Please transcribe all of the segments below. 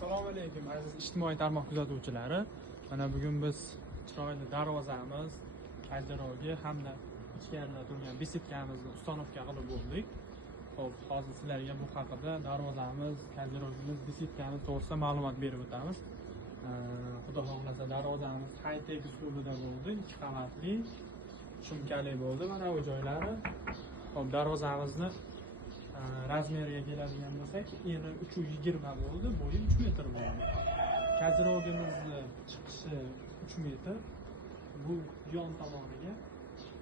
Assalomu alaykum aziz ijtimoiy tarmoq kuzatuvchilari. Mana bugun biz chiroyli darvozamiz, garderobi hamda ichkarida turgan besitkamizni ustanovka qilib bo'ldik. Xo'p, hozir sizlarga bu haqida darvozamiz, garderobimiz, besitkamiz to'g'risida ma'lumot berib o'tamiz. Xudo xohlasa darvozamiz high-tech usulida bo'ldi, 2 qavatli, shumkali bo'ldi. Mana bu joylari. Xo'p, darvozamizni razmeriga keladigan bo'lsak, eni 320 bo'ldi, bo'yi 3 metr bo'ldi. Garderobimizni chiqishi 3 metr. Bu yon tomoniga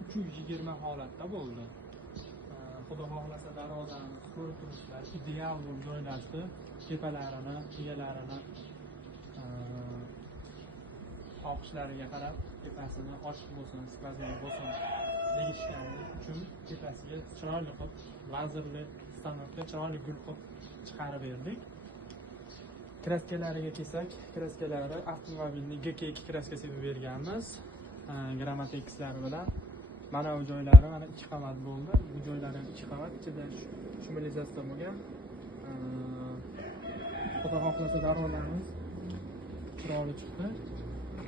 320 holatda bo'ldi. Xudo xohlasa darvozamiz ko'rib turibsizlar, ideal bo'lib joylashdi. Tepalarini, egalarini oqishlariga qarab, tepasini ochiq bo'lsin, skvoznak bo'lsin deyishgani uchun tepasiga chiroyli qilib lazerli stanovka chiroyli gul qilib chiqarib berdik. Kraskalariga kelsak, kraskalari avtomobilni GK2 kraskasi deb berganmiz. Grammatikslari bilan. Mana bu joylari mana 2 qavat bo'ldi. Bu joylari ham 2 qavat, ichida shumalizatsiya bo'lgan. Xudo xohlasa darvozamiz chiroyli chiqdi.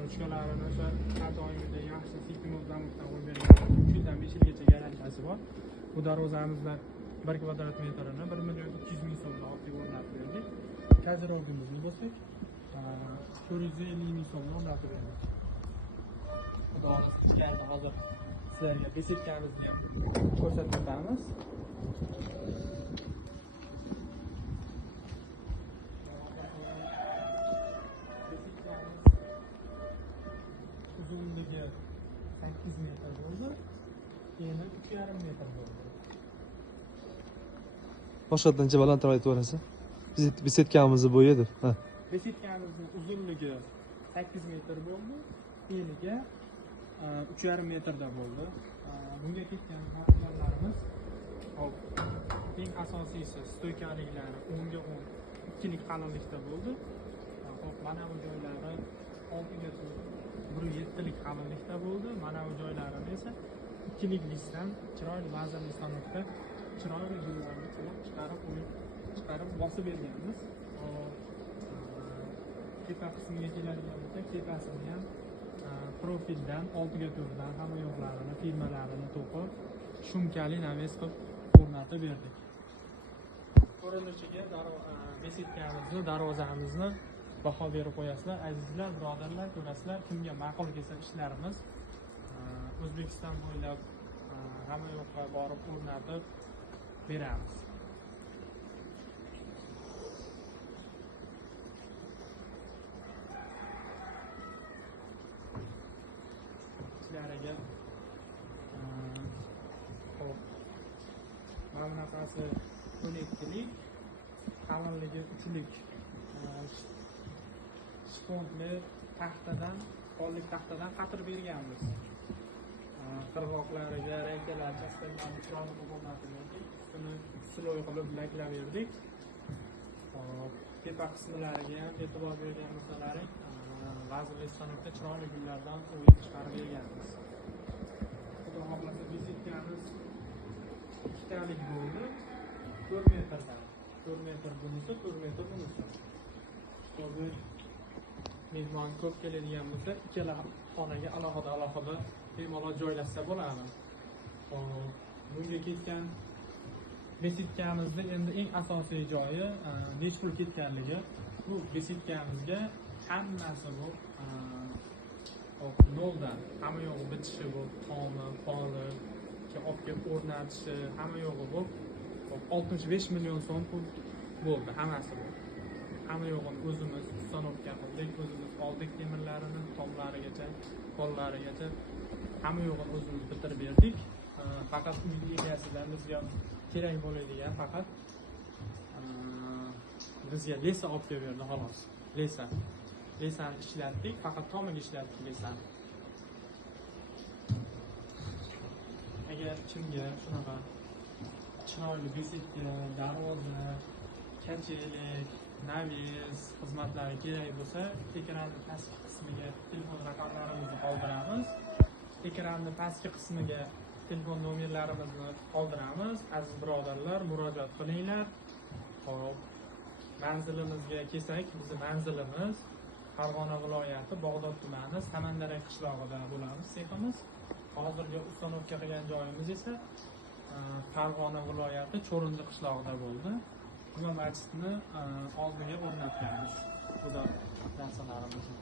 Ruchkalarini o'sha har doimgidek yaxshi sikimozdan qo'yib bergan. 3 dan 5 yilgacha garantiyasi bor. Bu darvozamizda 1 kvadrat metrini 1 million 200 ming so'mga olib o'rnatib berdik. Garderobimizni bo'lsak, 450 ming so'mga o'rnatib berdik. Xudo xohlasa hozir sizlarga besitkamizni ham ko'rsatib o'tamiz. Uzunligi 8 metr bo'ldi, eni 3,5 metr bo'ldi. Boshqatdan balandroq aytib o'rasiz. Besetkamizni bo'yadi. Ha. Besetkamizning uzunligi 8 metr bo'ldi, eniga 3,5 metrda bo'ldi. Bunga ketgan materiallarimiz, hop, eng asosiysi stoykaliklari 10 ga 10 ikkilik qalinlikda bo'ldi. Hop, mana bu joylari 6 ga 1,7lik qalinlikda bo'ldi. Mana bu joylarini esa ikkilik listdan chiroyli lazerli stanovka chiroyli gullarni chiqarib bosib berganmiz. Tepa qismiga keladigan bo'lsak, tepasini ham profildan 6 ga 4dan hamma yo'qlarini, firmalarini to'qib shumkali naves qilib o'rnatib berdik. Ko'rinishiga besitkamizni, darvozamizni baho berib qo'yasizlar. Azizlar, birodarlar, ko'rasizlar, kimga ma'qul kelsa ishlarimiz O'zbekiston bo'ylab hamma yoqqa borib o'rnatib beramiz. Ishlariga hop, mana bunaqasi 12lik, qalinligi 3lik shpontli taxtadan, qonlik taxtadan qatirib berganmiz. Qirg'oqlariga raykalar chastallarni chiroyli qilib o'rnatib berdik. Uni sloy qilib laklab berdik. Tepa qismlariga ham e'tibor bergan bo'lsalaring, lazerli stanovka chiroyli gullardan o'yib chiqarib berganmiz. Xudo xohlasa besetkamiz 2 talik bo'ldi. 4 metrdan. 4 metr bunisi, 4 metr bunisi. To'g'ri. Mehmon ko'p keladigan bo'lsa, ikkala xonaga alohida bemalol joylashsa bo'ladi. Bunga ketgan besitkamizni endi eng asosiy joyi nechpul ketganligi. Bu besitkamizga hammasi bu noldan, hamma yo'g'i bitishi bu, tomi, poli, olib kelib o'rnatishi, hamma yo'g'i bu 65 million so'm pul bo'ldi, hammasi bu. Hamma yo'g'ini o'zimiz ustanovka qildik, o'zimiz oldik temirlarini, tomlarigacha, qo'llarigacha hamma yo'g'ini o'zimiz bitirib berdik. Faqat uy egasidan bizga kerak bo'ladigan faqat bizga lesa olib kelib berdi, xolos. Lesani ishlatdik, faqat tomiga ishlatdik lesani. Agar kimga shunaqa chiroyli besetka, darvoza, kachelik, naves xizmatlari kerak bo'lsa, ekranning pastki qismiga telefon raqamlarimizni qoldiramiz. Ekranning pastki qismiga telefon nomerlarimizni qoldiramiz. Aziz birodarlar, murojaat qilinglar. Xo'p, manzilimizga kelsak, bizni manzilimiz Farg'ona viloyati Bog'dod tumani Samandarak qishlog'ida bo'lamiz seximiz. Hozirgi ustanovka qilgan joyimiz esa Farg'ona viloyati Cho'rinli qishlog'ida bo'ldi. Juma masjidni oldiga o'rnatganmiz. Bu da narsalarimiz.